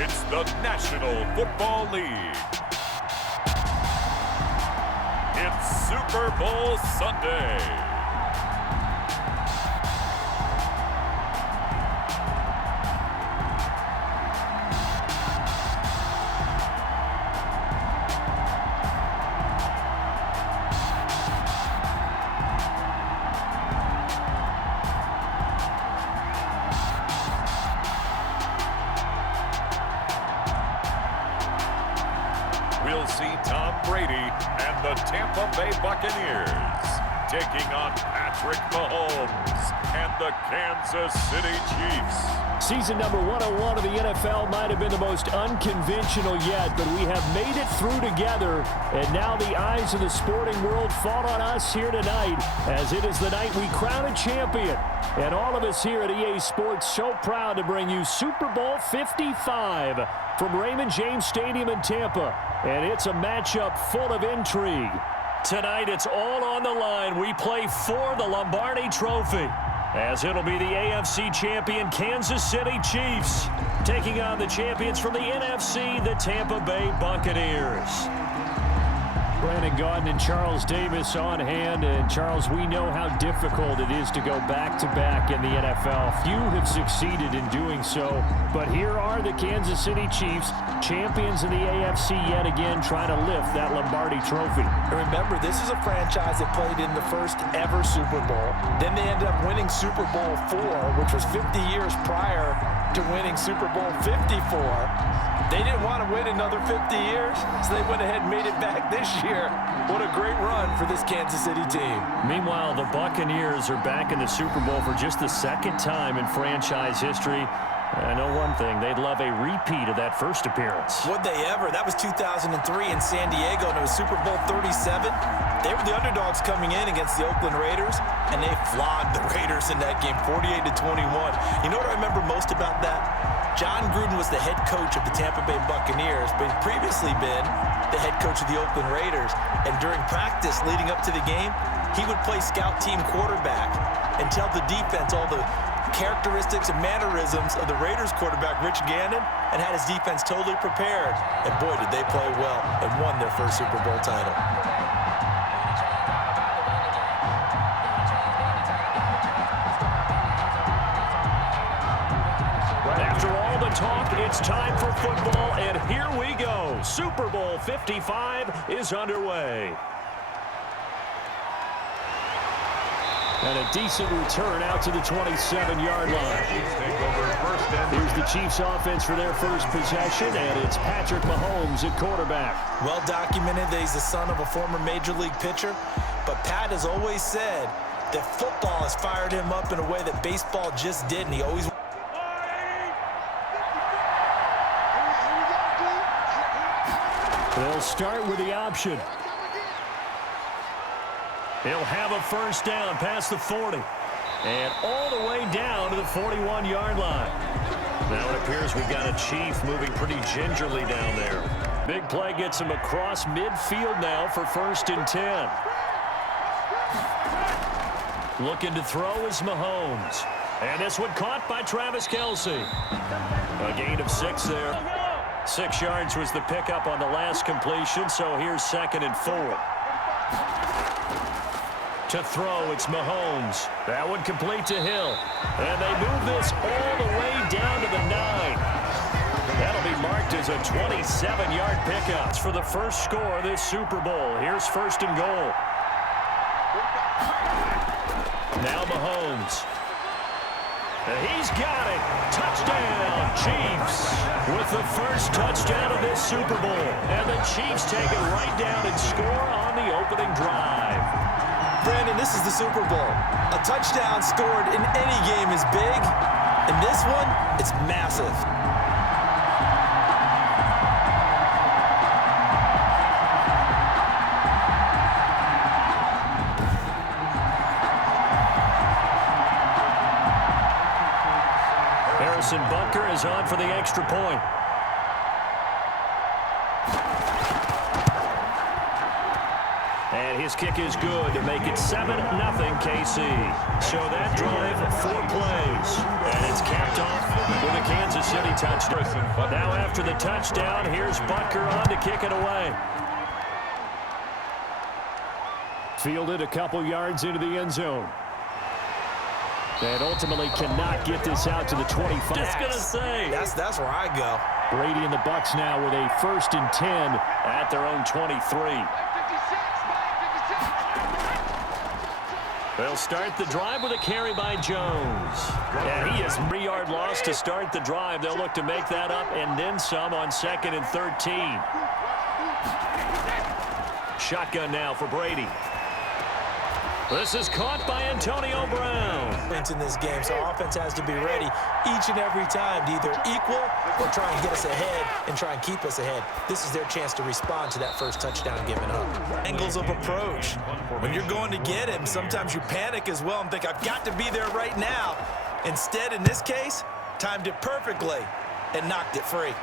It's the National Football League. It's Super Bowl Sunday. We'll see Tom Brady and the Tampa Bay Buccaneers taking on Patrick Mahomes and the Kansas City Chiefs. Season number 101 of the NFL might have been the most unconventional yet, but we have made it through together, and now the eyes of the sporting world fall on us here tonight, as it is the night we crown a champion. And all of us here at EA Sports so proud to bring you Super Bowl 55 from Raymond James Stadium in Tampa. And it's a matchup full of intrigue. Tonight, it's all on the line. We play for the Lombardi Trophy, as it'll be the AFC champion Kansas City Chiefs taking on the champions from the NFC, the Tampa Bay Buccaneers. Brandon Gaudin and Charles Davis on hand. And Charles, we know how difficult it is to go back-to-back in the NFL. Few have succeeded in doing so, but here are the Kansas City Chiefs, champions in the AFC yet again, trying to lift that Lombardi Trophy. Remember, this is a franchise that played in the first ever Super Bowl. Then they ended up winning Super Bowl IV, which was 50 years prior to winning Super Bowl 54. They didn't want to win another 50 years, so they went ahead and made it back this year. What a great run for this Kansas City team. Meanwhile, the Buccaneers are back in the Super Bowl for just the second time in franchise history. I know one thing, they'd love a repeat of that first appearance. Would they ever? That was 2003 in San Diego, and it was Super Bowl 37. They were the underdogs coming in against the Oakland Raiders, and they flogged the Raiders in that game, 48-21. You know what I remember most about that? John Gruden was the head coach of the Tampa Bay Buccaneers, but he'd previously been the head coach of the Oakland Raiders. And during practice leading up to the game, he would play scout team quarterback and tell the defense all the characteristics and mannerisms of the Raiders quarterback, Rich Gannon, and had his defense totally prepared. And boy, did they play well and won their first Super Bowl title. After all the talk, it's time for football, and here we go. Super Bowl 55 is underway. And a decent return out to the 27-yard line. Here's the Chiefs offense for their first possession, and it's Patrick Mahomes at quarterback. Well documented that he's the son of a former Major League pitcher, but Pat has always said that football has fired him up in a way that baseball just didn't. He always... They'll start with the option. He'll have a first down past the 40. And all the way down to the 41-yard line. Now it appears we've got a Chief moving pretty gingerly down there. Big play gets him across midfield now for 1st and 10. Looking to throw is Mahomes. And this one caught by Travis Kelce. A gain of 6 there. 6 yards was the pickup on the last completion, so here's 2nd and 4. To throw, it's Mahomes. That one complete to Hill. And they move this all the way down to the 9. That'll be marked as a 27-yard pickup for the first score of this Super Bowl. Here's 1st and goal. Now Mahomes. He's got it. Touchdown, Chiefs. With the first touchdown of this Super Bowl. And the Chiefs take it right down and score on the opening drive. Brandon, this is the Super Bowl. A touchdown scored in any game is big. In this one, it's massive. Harrison Bunker is on for the extra point. And his kick is good to make it 7-0 KC. So that drive, 4 plays. And it's capped off with a Kansas City touchdown. Now after the touchdown, here's Butker on to kick it away. Fielded a couple yards into the end zone. And ultimately cannot get this out to the 25. Just going to say. That's where I go. Brady and the Bucs now with a 1st and 10 at their own 23. They'll start the drive with a carry by Jones. And he has a 3-yard loss to start the drive. They'll look to make that up and then some on 2nd and 13. Shotgun now for Brady. This is caught by Antonio Brown. In this game, so offense has to be ready each and every time to either equal or try and get us ahead and try and keep us ahead. This is their chance to respond to that first touchdown given up. Angles of approach. When you're going to get him, sometimes you panic as well and think, I've got to be there right now. Instead, in this case, timed it perfectly and knocked it free.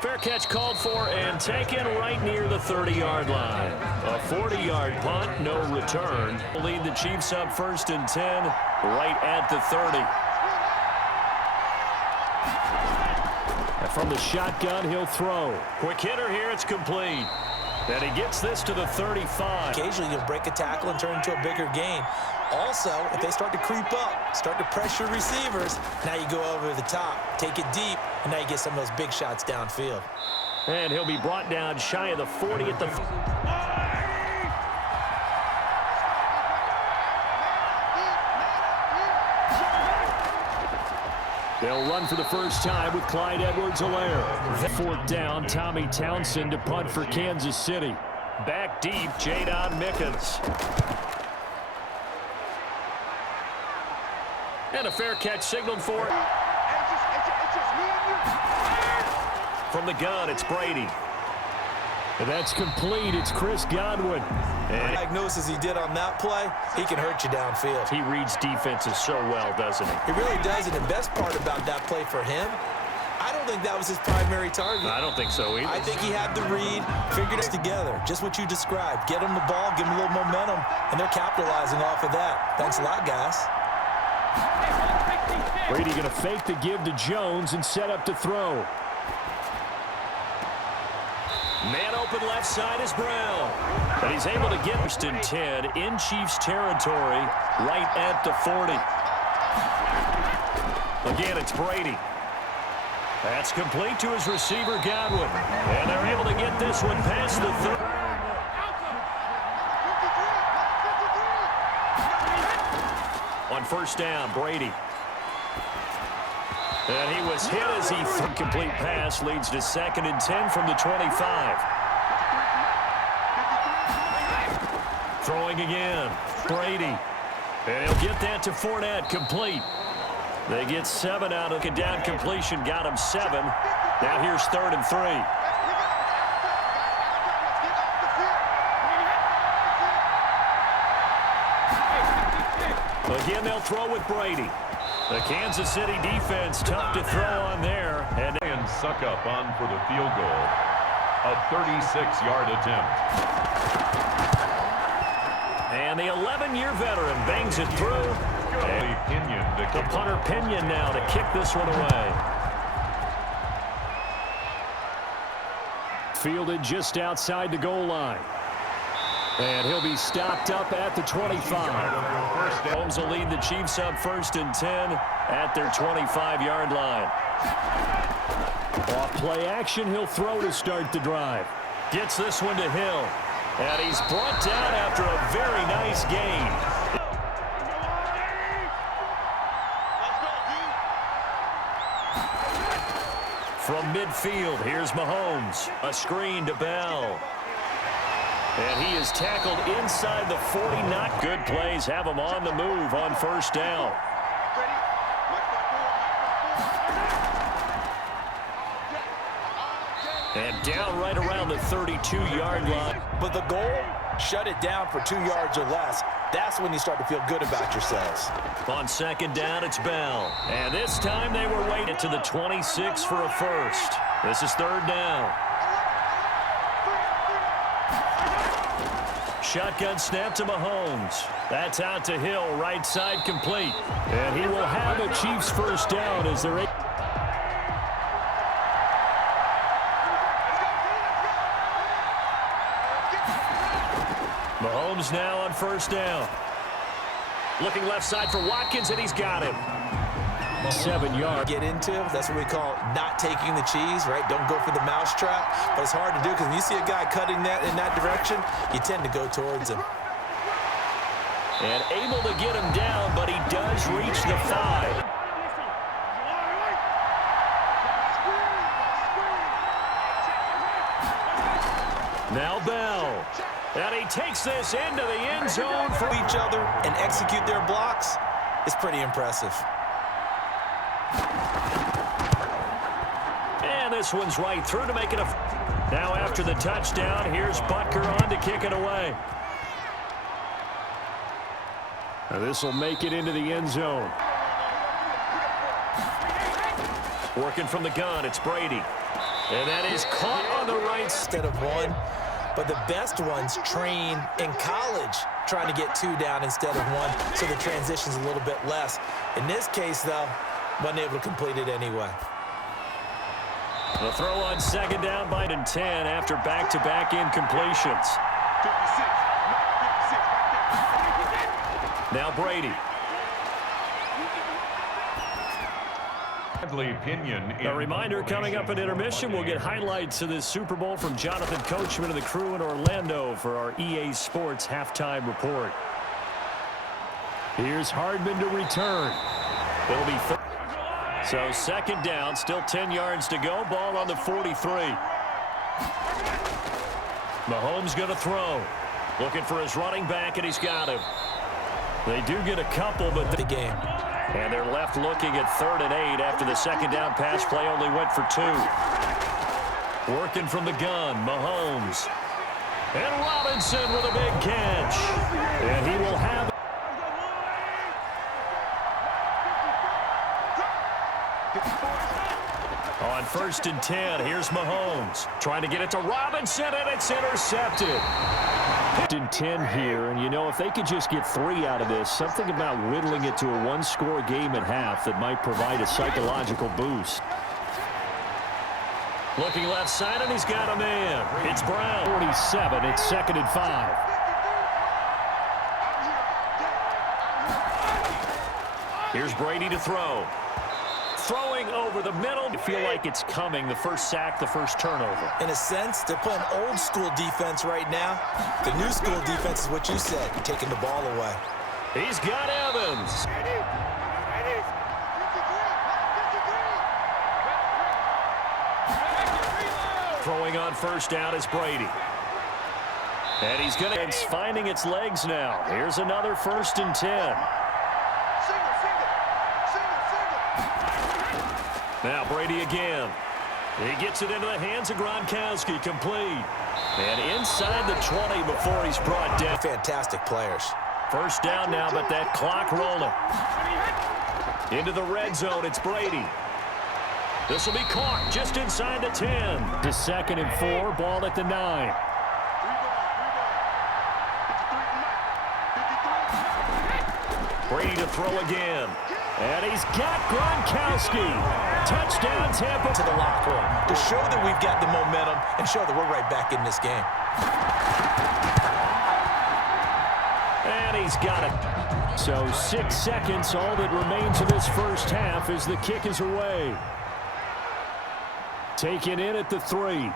Fair catch called for and taken right near the 30-yard line. A 40-yard punt, no return. Lead the Chiefs up 1st and 10 right at the 30. And from the shotgun, he'll throw. Quick hitter here, it's complete. And he gets this to the 35. Occasionally, you'll break a tackle and turn into a bigger gain. Also, if they start to creep up, start to pressure receivers, now you go over the top, take it deep, and now you get some of those big shots downfield. And he'll be brought down shy of the 40 at the... They'll run for the first time with Clyde Edwards-Helaire. 4th down, Tommy Townsend to punt for Kansas City. Back deep, Jadon Mickens. And a fair catch signaled for. From the gun, it's Brady. And that's complete. It's Chris Godwin. And diagnosis he did on that play, he can hurt you downfield. He reads defenses so well, doesn't he? He really does, and the best part about that play for him, I don't think that was his primary target. I don't think so either. I think he had the read, figured it together, just what you described. Get him the ball, give him a little momentum, and they're capitalizing off of that. Thanks a lot, guys. Brady going to fake the give to Jones and set up to throw. Man open left side is Brown. But he's able to get 1st and 10 in Chiefs territory right at the 40. Again, it's Brady. That's complete to his receiver, Godwin. And they're able to get this one past the 30. On 1st down, Brady. And he was hit as he threw. Complete pass leads to 2nd and 10 from the 25. Throwing again, Brady. And he'll get that to Fournette, complete. They get 7 out of the down completion, got him 7. Now here's 3rd and 3. Again, they'll throw with Brady. The Kansas City defense tough to throw on there. And Suckup on for the field goal. A 36-yard attempt. And the 11-year veteran bangs it through. The punter Pinion now to kick this one away. Fielded just outside the goal line. And he'll be stopped up at the 25. Holmes will lead the Chiefs up 1st and 10 at their 25-yard line. Off play action, he'll throw to start the drive. Gets this one to Hill. And he's brought down after a very nice gain. From midfield, here's Mahomes. A screen to Bell. And he is tackled inside the 40. Not good plays. Have him on the move on 1st down. And down right around the 32-yard line. But the goal, shut it down for 2 yards or less. That's when you start to feel good about yourselves. On 2nd down, it's Bell. And this time they were waiting to the 26 for a first. This is 3rd down. Shotgun snap to Mahomes. That's out to Hill, right side complete. And he will have a Chiefs 1st down as they're... Mahomes now on first down. Looking left side for Watkins, and he's got him. 7 yards. Get into, that's what we call not taking the cheese, right? Don't go for the mousetrap. But it's hard to do because when you see a guy cutting that in that direction, you tend to go towards him. And able to get him down, but he does reach the 5. Now Bell. And he takes this into the end zone for each other and execute their blocks. It's pretty impressive. And this one's right through to make it a... Now after the touchdown, here's Butker on to kick it away. This will make it into the end zone. Working from the gun, it's Brady. And that is caught on the right instead of one. But the best ones train in college trying to get 2 down instead of 1, so the transition's a little bit less. In this case, though, wasn't able to complete it anyway. The throw on second down by 10 after back-to-back incompletions. Now Brady. A reminder, coming up at intermission, we'll get highlights of this Super Bowl from Jonathan Coachman and the crew in Orlando for our EA Sports halftime report. Here's Hardman to return. It'll be so second down, still 10 yards to go. Ball on the 43. Mahomes going to throw. Looking for his running back, and he's got him. They do get a couple, but the game. And they're left looking at 3rd and 8 after the second down pass play only went for 2. Working from the gun, Mahomes. And Robinson with a big catch. And he will have... On 1st and 10, here's Mahomes. Trying to get it to Robinson, and it's intercepted. 10 here, and you know, if they could just get 3 out of this, something about whittling it to a 1-score game at half that might provide a psychological boost. Looking left side, and he's got a man. It's Brown. 47, it's 2nd and 5. Here's Brady to throw. Throwing over the middle. You feel like it's coming. The first sack, the first turnover. In a sense, they're playing old school defense right now. The new school defense is what you said. You're taking the ball away. He's got Evans. Throwing on first down is Brady. And he's going to... It's finding its legs now. Here's another 1st and 10. Now Brady again. He gets it into the hands of Gronkowski, complete. And inside the 20 before he's brought down. Fantastic players. First down now, but that clock rolling. Into the red zone, it's Brady. This will be caught just inside the 10. To 2nd and 4, ball at the 9. Brady to throw again. And he's got Gronkowski. Touchdown, Tampa. To the locker room to show that we've got the momentum and show that we're right back in this game. And he's got it. So 6 seconds, all that remains of this first half as the kick is away. Taken in at the 3.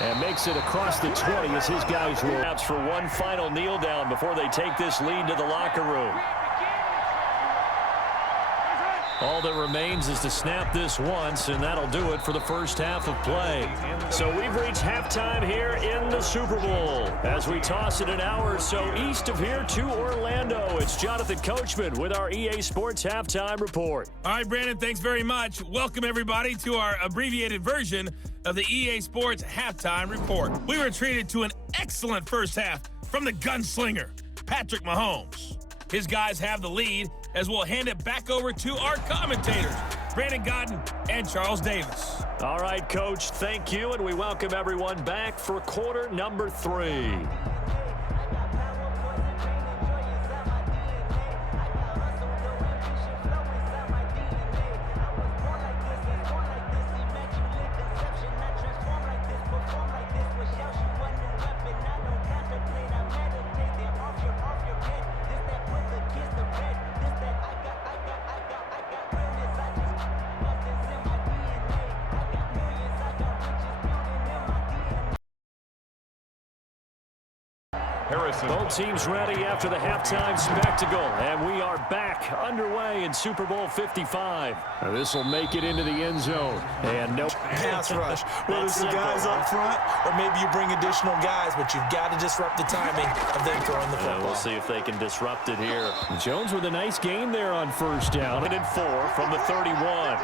And makes it across the 20 as his guys roll out for one final kneel down before they take this lead to the locker room. All that remains is to snap this once, and that'll do it for the first half of play. So we've reached halftime here in the Super Bowl. As we toss it an hour or so east of here to Orlando, it's Jonathan Coachman with our EA Sports Halftime Report. All right, Brandon, thanks very much. Welcome, everybody, to our abbreviated version of the EA Sports Halftime Report. We were treated to an excellent first half from the gunslinger, Patrick Mahomes. His guys have the lead, as we'll hand it back over to our commentators, Brandon Godden and Charles Davis. All right, Coach, thank you, and we welcome everyone back for quarter number 3. Harrison. Both teams ready after the halftime spectacle, and we are back underway in Super Bowl 55. This will make it into the end zone, and no pass rush. Whether it's the guys up front or maybe you bring additional guys, but you've got to disrupt the timing of them throwing the football. We'll see if they can disrupt it here. Jones with a nice gain there on first down. And 4 from the 31.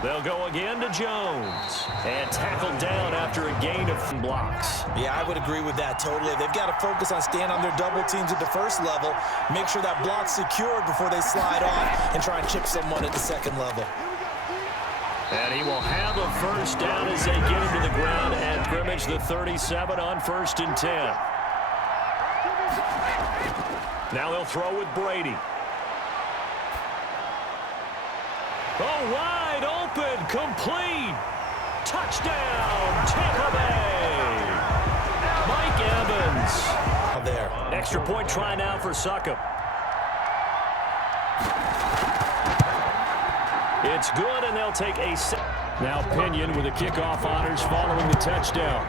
They'll go again to Jones. And tackled down after a gain of blocks. Yeah, I would agree with that totally. They've got to focus on staying on their double teams at the first level, make sure that block's secured before they slide off, and try and chip someone at the second level. And he will have a first down as they get him to the ground and scrimmage the 37 on 1st and 10. Now they'll throw with Brady. Oh, wide open, complete. Touchdown, Tampa Bay. Mike Evans. There. Extra point try now for Succop. It's good, and they'll take a set. Now Pinion with the kickoff honors following the touchdown.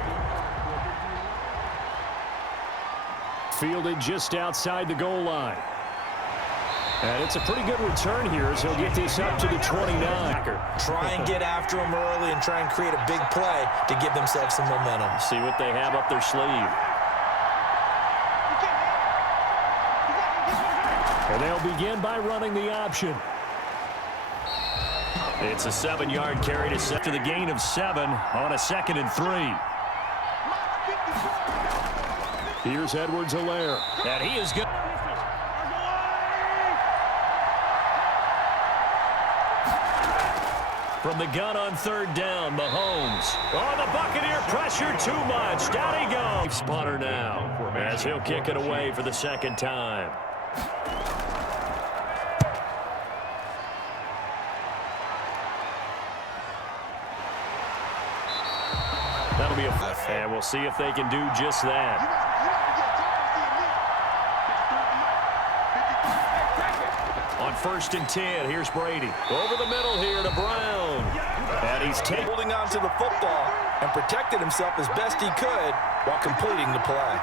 Fielded just outside the goal line. And it's a pretty good return here as he'll get this up to the 29. Try and get after him early and try and create a big play to give themselves some momentum. See what they have up their sleeve. And they'll begin by running the option. It's a 7-yard carry to set to the gain of 7 on a 2nd and 3. Here's Edwards-Helaire. And he is good. From the gun on 3rd down, Mahomes. Oh, the Buccaneer pressure too much. Down he goes. Spotter now as he'll kick it away for the 2nd time. That'll be a and we'll see if they can do just that. On 1st and 10, here's Brady. Over the middle here to Brown. And he's holding on to the football and protected himself as best he could while completing the play.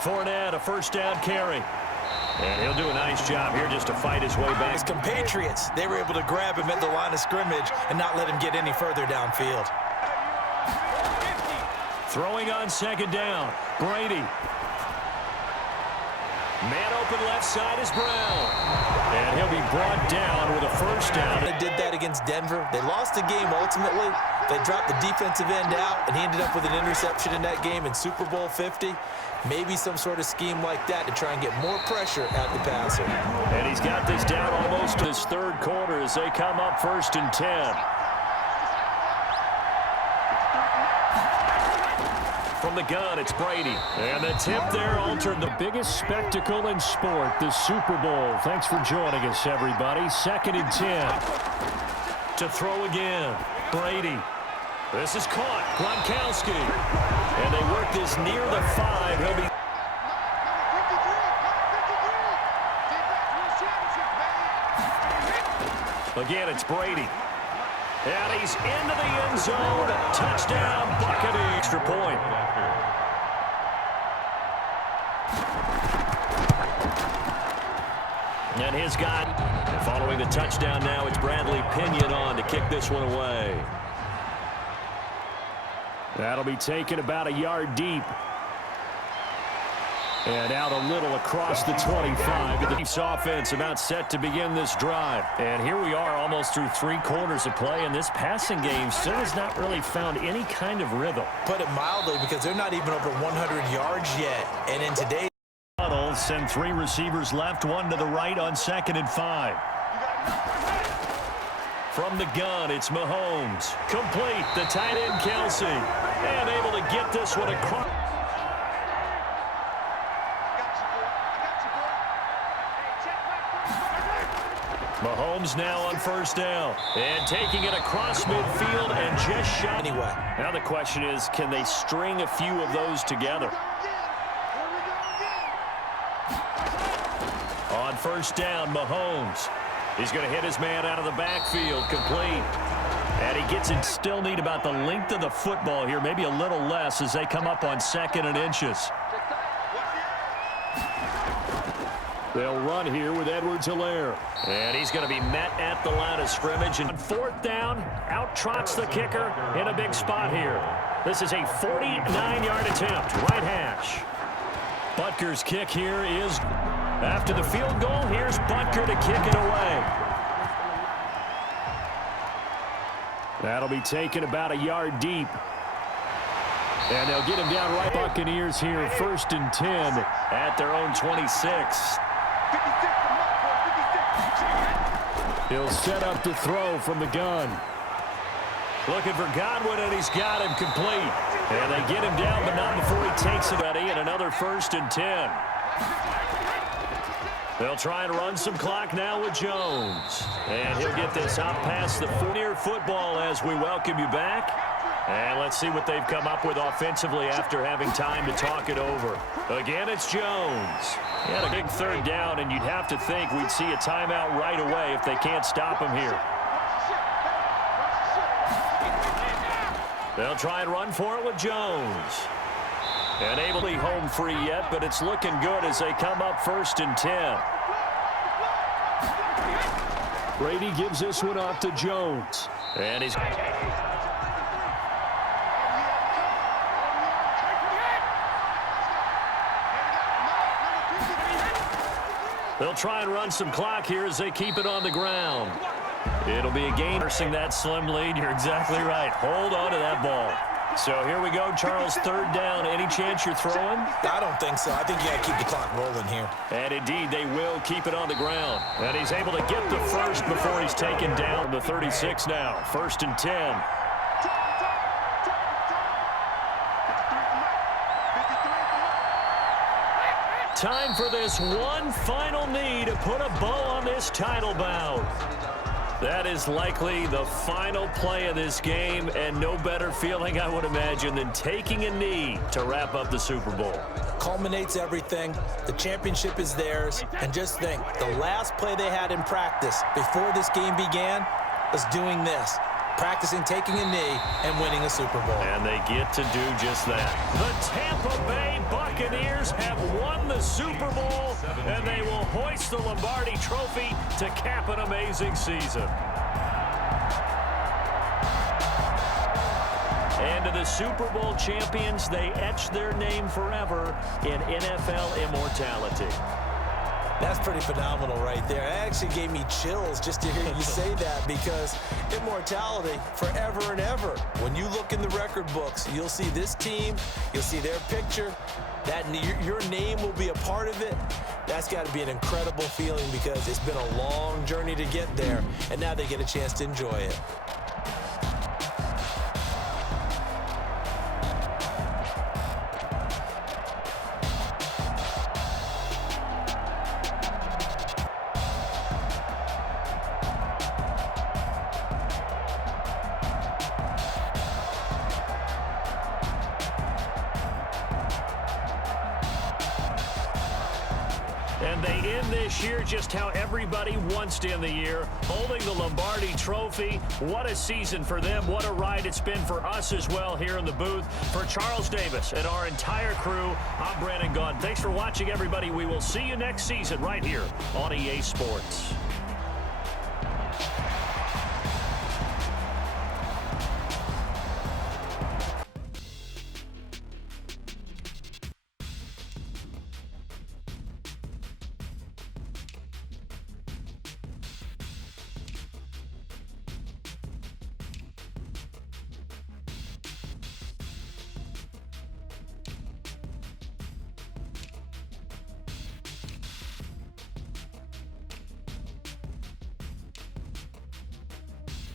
Fournette, a 1st down carry. And he'll do a nice job here just to fight his way back. His compatriots, they were able to grab him at the line of scrimmage and not let him get any further downfield. Throwing on 2nd down, Brady. Man open left side is Brown. And he'll be brought down with a 1st down. They did that against Denver. They lost the game ultimately. They dropped the defensive end out, and he ended up with an interception in that game in Super Bowl 50. Maybe some sort of scheme like that to try and get more pressure at the passer. And he's got this down almost to his 3rd quarter as they come up 1st and 10. From the gun, it's Brady. And the tip there altered the biggest spectacle in sport, the Super Bowl. Thanks for joining us, everybody. 2nd and 10. To throw again, Brady. This is caught, Gronkowski. And they work this near the 5. He'll be... Again, it's Brady. And he's into the end zone. Touchdown, Buccaneers. Extra point. And his guy, following the touchdown now, it's Bradley Pinion on to kick this one away. That'll be taken about a yard deep. And out a little across the 25. The Chiefs offense about set to begin this drive. And here we are almost through 3 quarters of play, and this passing game still has not really found any kind of rhythm. Put it mildly, because they're not even over 100 yards yet. And in today's huddle, send 3 receivers left, 1 to the right on 2nd and 5. From the gun, it's Mahomes. Complete, the tight end Kelsey. And able to get this one across. Mahomes now on 1st down. And taking it across midfield and just shot. Anyway. Now the question is, can they string a few of those together? On 1st down, Mahomes. He's going to hit his man out of the backfield. Complete. And he gets it. Still need about the length of the football here, maybe a little less as they come up on 2nd and inches. They'll run here with Edwards-Helaire. And he's going to be met at the line of scrimmage. And on 4th down, out trots the kicker in a big spot here. This is a 49-yard attempt, right hash. Butker's kick here is after the field goal. Here's Butker to kick it away. That'll be taken about a yard deep. And they'll get him down right. Buccaneers here, 1st and 10 at their own 26. He'll set up to throw from the gun. Looking for Godwin, and he's got him complete. And they get him down, but not before he takes it. And another 1st and 10. They'll try and run some clock now with Jones. And he'll get this out past the 4-year football as we welcome you back. And let's see what they've come up with offensively after having time to talk it over. Again, it's Jones. He had a big 3rd down, and you'd have to think we'd see a timeout right away if they can't stop him here. They'll try and run for it with Jones. And able to be home free yet, but it's looking good as they come up 1st and 10. Brady gives this one off to Jones. And he's... They'll try and run some clock here as they keep it on the ground. It'll be a gain. Nursing that slim lead. You're exactly right. Hold on to that ball. So here we go, Charles, 3rd down. Any chance you're throwing? I don't think so. I think you got to keep the clock rolling here. And indeed, they will keep it on the ground. And he's able to get the first before he's taken down to 36 now. 1st and 10. Time for this one final knee to put a bow on this title bout. That is likely the final play of this game, and no better feeling, I would imagine, than taking a knee to wrap up the Super Bowl. Culminates everything. The championship is theirs. And just think, the last play they had in practice before this game began was doing this. Practicing taking a knee and winning a Super Bowl. And they get to do just that. The Tampa Bay Buccaneers have won the Super Bowl, and they will hoist the Lombardi Trophy to cap an amazing season. And to the Super Bowl champions, they etch their name forever in NFL immortality. That's pretty phenomenal right there. It actually gave me chills just to hear you say that, because immortality forever and ever. When you look in the record books, you'll see this team, you'll see their picture, that your name will be a part of it. That's got to be an incredible feeling, because it's been a long journey to get there, and now they get a chance to enjoy it. And they end this year just how everybody wants to end the year, holding the Lombardi Trophy. What a season for them. What a ride it's been for us as well here in the booth. For Charles Davis and our entire crew, I'm Brandon Gaudin. Thanks for watching, everybody. We will see you next season right here on EA Sports.